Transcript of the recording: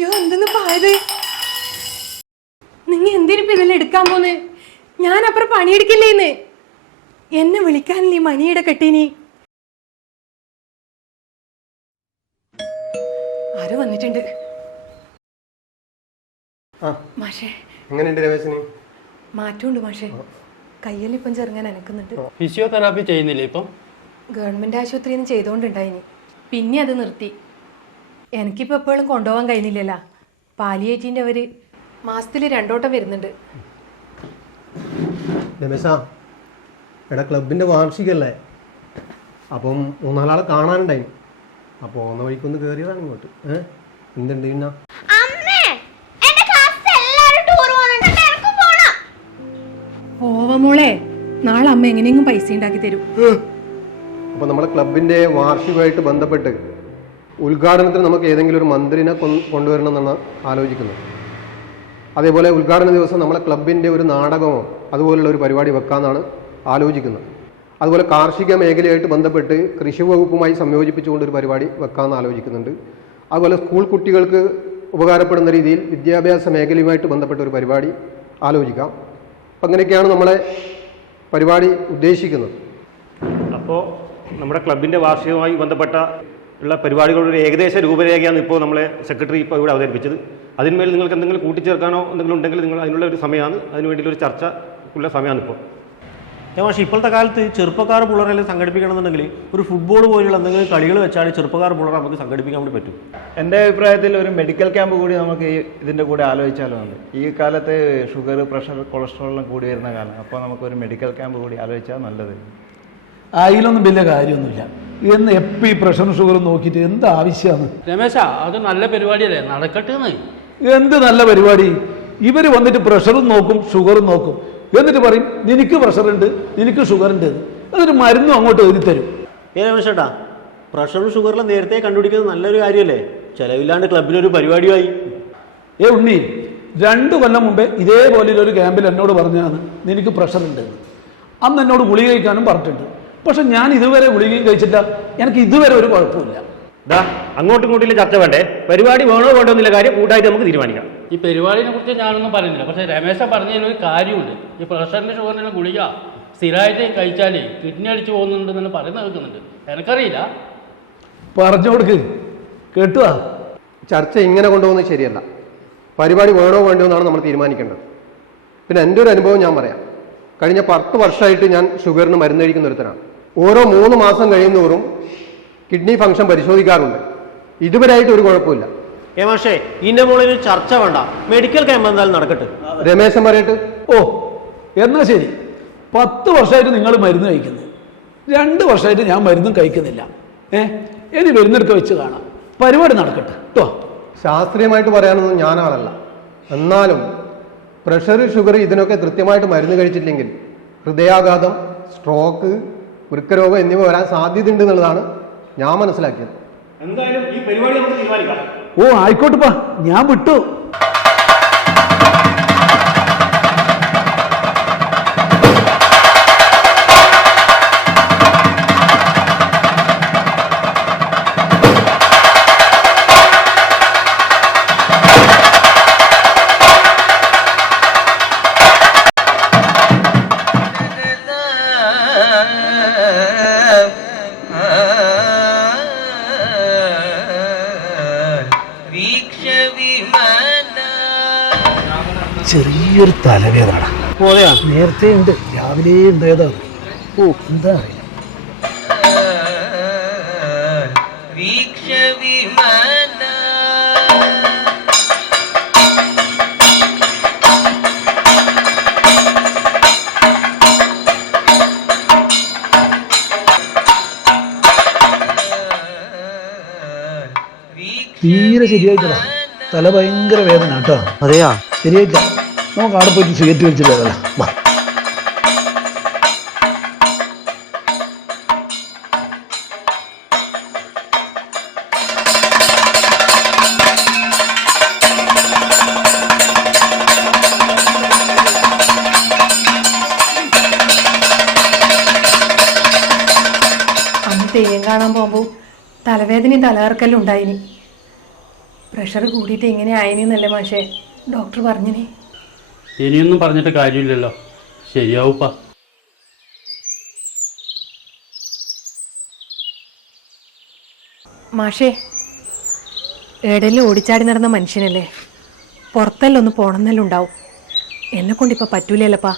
അയ്യോ എന്തെന്ന് പായത് നിങ്ങ എന്തിനിപ്പ ഇതെല്ലാം എടുക്കാൻ പോന്ന്? ഞാൻ അപ്പുറം പണിയെടുക്കില്ലേന്ന്. എന്നെ വിളിക്കാനില്ലേ മണിയുടെ കെട്ടീനി. ആരോ വന്നിട്ടുണ്ട്. മാഷേ എങ്ങനെയുണ്ട് രമേശിന്? മാറ്റമുണ്ട് മാഷേ. കയ്യല്ലിപ്പം ചെറുങ്ങാൻ അനക്കുന്നുണ്ട്. ഫിസിയോതെറാപ്പി ചെയ്യുന്നില്ലേ ഇപ്പം? ഗവൺമെന്റ് ആശുപത്രിയിൽ നിന്ന് ചെയ്തുകൊണ്ടുണ്ടായിനി. പിന്നെ അത് നിർത്തി. എനിക്കിപ്പോൾ എപ്പോഴും കൊണ്ടുപോകാൻ കഴിയുന്നില്ലല്ലോ. പാലിയേറ്റീൻ്റെ അവർ മാസത്തിൽ 2 വട്ടം വരുന്നുണ്ട്. രമേശ, എടാ ക്ലബിൻ്റെ വാർഷികല്ലേ, അപ്പം 3-4 ആളെ കാണാനുണ്ടായി. അപ്പോൾ പോകുന്ന വഴിക്കൊന്ന് കയറിയതാണ് ഇങ്ങോട്ട്. എന്തുണ്ട് പിന്നെ? മോളെ, നാളെ അമ്മ എങ്ങനെയെങ്കിലും പൈസ ഉണ്ടാക്കി തരും. അപ്പോൾ നമ്മുടെ ക്ലബിൻ്റെ വാർഷികമായിട്ട് ബന്ധപ്പെട്ട് ഉദ്ഘാടനത്തിന് നമുക്ക് ഏതെങ്കിലും ഒരു മന്ത്രിനെ കൊണ്ടുവരണം എന്നാണ് ആലോചിക്കുന്നത്. അതേപോലെ ഉദ്ഘാടന ദിവസം നമ്മളെ ക്ലബിൻ്റെ ഒരു നാടകമോ അതുപോലുള്ള ഒരു പരിപാടി വെക്കാമെന്നാണ് ആലോചിക്കുന്നത്. അതുപോലെ കാർഷിക മേഖലയായിട്ട് ബന്ധപ്പെട്ട് കൃഷി വകുപ്പുമായി സംയോജിപ്പിച്ചുകൊണ്ടൊരു പരിപാടി വെക്കാമെന്ന് ആലോചിക്കുന്നുണ്ട്. അതുപോലെ സ്കൂൾ കുട്ടികൾക്ക് ഉപകാരപ്പെടുന്ന രീതിയിൽ വിദ്യാഭ്യാസ മേഖലയുമായിട്ട് ബന്ധപ്പെട്ട ഒരു പരിപാടി ആലോചിക്കാം. അപ്പം അങ്ങനെയൊക്കെയാണ് നമ്മളെ പരിപാടി ഉദ്ദേശിക്കുന്നത്. അപ്പോൾ നമ്മുടെ ക്ലബിൻ്റെ വാർഷികവുമായി ബന്ധപ്പെട്ട ഉള്ള പരിപാടികളുടെ ഒരു ഏകദേശ രൂപരേഖയാണ് ഇപ്പോൾ നമ്മളെ സെക്രട്ടറി ഇപ്പോൾ ഇവിടെ അവതരിപ്പിച്ചത്. അതിന്മേൽ നിങ്ങൾക്ക് എന്തെങ്കിലും കൂട്ടിച്ചേർക്കാനോ എന്തെങ്കിലും ഉണ്ടെങ്കിൽ നിങ്ങൾ അതിനുള്ള ഒരു സമയമാണ്, അതിന് വേണ്ടിയിട്ടൊരു ചർച്ചക്കുള്ള സമയമാണ് ഇപ്പോൾ. പക്ഷേ ഇപ്പോഴത്തെ കാലത്ത് ചെറുപ്പക്കാർ പിള്ളേരെല്ലാം സംഘടിപ്പിക്കണമെന്നുണ്ടെങ്കിൽ ഒരു ഫുട്ബോൾ പോലുള്ള എന്തെങ്കിലും കളികൾ വെച്ചാൽ ചെറുപ്പക്കാർ പിള്ളേർ നമുക്ക് സംഘടിപ്പിക്കാൻ വേണ്ടി പറ്റും. എൻ്റെ അഭിപ്രായത്തിൽ ഒരു മെഡിക്കൽ ക്യാമ്പ് കൂടി നമുക്ക് ഇതിൻ്റെ കൂടെ ആലോചിച്ചാലോ. ഈ കാലത്ത് ഷുഗർ, പ്രഷർ, കൊളസ്ട്രോളെല്ലാം കൂടി വരുന്ന കാലം. അപ്പോൾ നമുക്കൊരു മെഡിക്കൽ ക്യാമ്പ് കൂടി ആലോചിച്ചാൽ നല്ലത്. അതിലൊന്നും വലിയ കാര്യമൊന്നുമില്ല. എന്ന് എപ്പോൾ ഈ പ്രഷറും ഷുഗറും നോക്കിയിട്ട് എന്ത് ആവശ്യമാണ് രമേശ? അത് നല്ല പരിപാടിയല്ലേ, നടക്കട്ടെ. എന്ത് നല്ല പരിപാടി? ഇവർ വന്നിട്ട് പ്രഷറും നോക്കും ഷുഗറും നോക്കും, എന്നിട്ട് പറയും നിനക്ക് പ്രഷറുണ്ട്, നിനക്ക് ഷുഗറുണ്ട്. എന്നിട്ട് മരുന്നും അങ്ങോട്ട് എഴുതി തരും. രമേശേട്ടാ, പ്രഷറും ഷുഗറിലും നേരത്തെ കണ്ടുപിടിക്കുന്നത് നല്ലൊരു കാര്യമല്ലേ? ചിലവില്ലാണ്ട് ക്ലബിലൊരു പരിപാടിയായി. ഉണ്ണി, 2 കൊല്ലം മുമ്പേ ഇതേപോലെ ഒരു ക്യാമ്പിൽ എന്നോട് പറഞ്ഞതാണ് നിനക്ക് പ്രഷറുണ്ട്. അന്ന് എന്നോട് ഗുളിക കഴിക്കാനും പറഞ്ഞിട്ടുണ്ട്. പക്ഷെ ഞാൻ ഇതുവരെ ഗുളികയും കഴിച്ചില്ല. എനിക്ക് ഇതുവരെ ഒരു കുഴപ്പമില്ല. അങ്ങോട്ടും ഇങ്ങോട്ടും ചർച്ച വേണ്ടേ? പരിപാടി വേണോ വേണ്ടോ എന്നുള്ള കാര്യം കൂട്ടായിട്ട് നമുക്ക് തീരുമാനിക്കാം. ഈ പരിപാടിനെ കുറിച്ച് ഞാനൊന്നും പറയുന്നില്ല. പക്ഷേ രമേശ പറഞ്ഞതിനൊരു കാര്യമുണ്ട്. ഈ പ്രഷറിൻ്റെ ഷുഗറിൻ്റെ ഗുളിക സ്ഥിരമായിട്ട് കഴിച്ചാൽ കിഡ്നി അടിച്ചു പോകുന്നുണ്ടെന്ന് പറയുന്നത് കേൾക്കുന്നുണ്ട്. എനിക്കറിയില്ല. പറഞ്ഞു കൊടുക്ക്, കേട്ടുവാ. ചർച്ച ഇങ്ങനെ കൊണ്ടുപോകുന്നത് ശരിയല്ല. പരിപാടി വേണോ വേണ്ടോ എന്നാണ് നമ്മൾ തീരുമാനിക്കേണ്ടത്. പിന്നെ എൻ്റെ ഒരു അനുഭവം ഞാൻ പറയാം. കഴിഞ്ഞ 10 വർഷമായിട്ട് ഞാൻ ഷുഗറിന് മരുന്ന് കഴിക്കുന്ന ഒരുത്തരാണ്. ഓരോ 3 മാസം കഴിയുന്നതോറും കിഡ്നി ഫംഗ്ഷൻ പരിശോധിക്കാറുണ്ട്. ഇതുവരെയായിട്ട് ഒരു കുഴപ്പമില്ല. പക്ഷേ ഇതിൻ്റെ മുകളിൽ ചർച്ച വേണ്ട, മെഡിക്കൽ ക്യാമ്പ് എന്തായാലും നടക്കട്ടെ. രമേശൻ പറയട്ടെ. എന്നാൽ ശരി. 10 വർഷമായിട്ട് നിങ്ങൾ മരുന്ന് കഴിക്കുന്നത്, 2 വർഷമായിട്ട് ഞാൻ മരുന്നും കഴിക്കുന്നില്ല. ഇനി വരുന്നൊക്കെ വെച്ച് കാണാം. പരിപാടി നടക്കട്ടെ കേട്ടോ. ശാസ്ത്രീയമായിട്ട് പറയാനൊന്നും ഞാനാളല്ല. എന്നാലും പ്രഷർ, ഷുഗർ ഇതിനൊക്കെ കൃത്യമായിട്ട് മരുന്ന് കഴിച്ചില്ലെങ്കിൽ ഹൃദയാഘാതം, സ്ട്രോക്ക്, വൃക്കരോഗം എന്നിവ വരാൻ സാധ്യതയുണ്ട് എന്നുള്ളതാണ് ഞാൻ മനസ്സിലാക്കിയത്. എന്തായാലും ഈ പരിപാടി നമുക്ക് തീരുമാനിക്കാം. ആയിക്കോട്ടെപ്പാ, ഞാൻ വിട്ടു. ചെറിയൊരു തലവേദന നേരത്തെ ഉണ്ട്, രാവിലെ ഉണ്ടായതാണ്. എന്താ അറിയില്ല. തീരെ ശരിയായിട്ടില്ല. തല ഭയങ്കര വേദന കേട്ടോ. അതെയാ? ശരിയായിട്ടില്ല. നമുക്ക് അവിടെ പോയിട്ട് സിഗരറ്റ് വലിച്ചില്ല. അന്ന് തെയ്യം കാണാൻ പോകുമ്പോൾ തലവേദനയും തലകറക്കെല്ലാം ഉണ്ടായിനി. പ്രഷർ കൂടിയിട്ട് ഇങ്ങനെ ആയനെന്നല്ലേ മാഷേ ഡോക്ടർ പറഞ്ഞിനി. ഇനിയൊന്നും പറഞ്ഞിട്ട് കാര്യമില്ലല്ലോ, ശരിയാവുപ്പ. മാഷേ ഏടെല്ലാം ഓടിച്ചാടി നടന്ന മനുഷ്യനല്ലേ, പുറത്തെല്ലാം ഒന്ന് പോണമെന്നെല്ലാം ഉണ്ടാവും. എന്നെ കൊണ്ടിപ്പോൾ പറ്റൂലല്ലപ്പാ.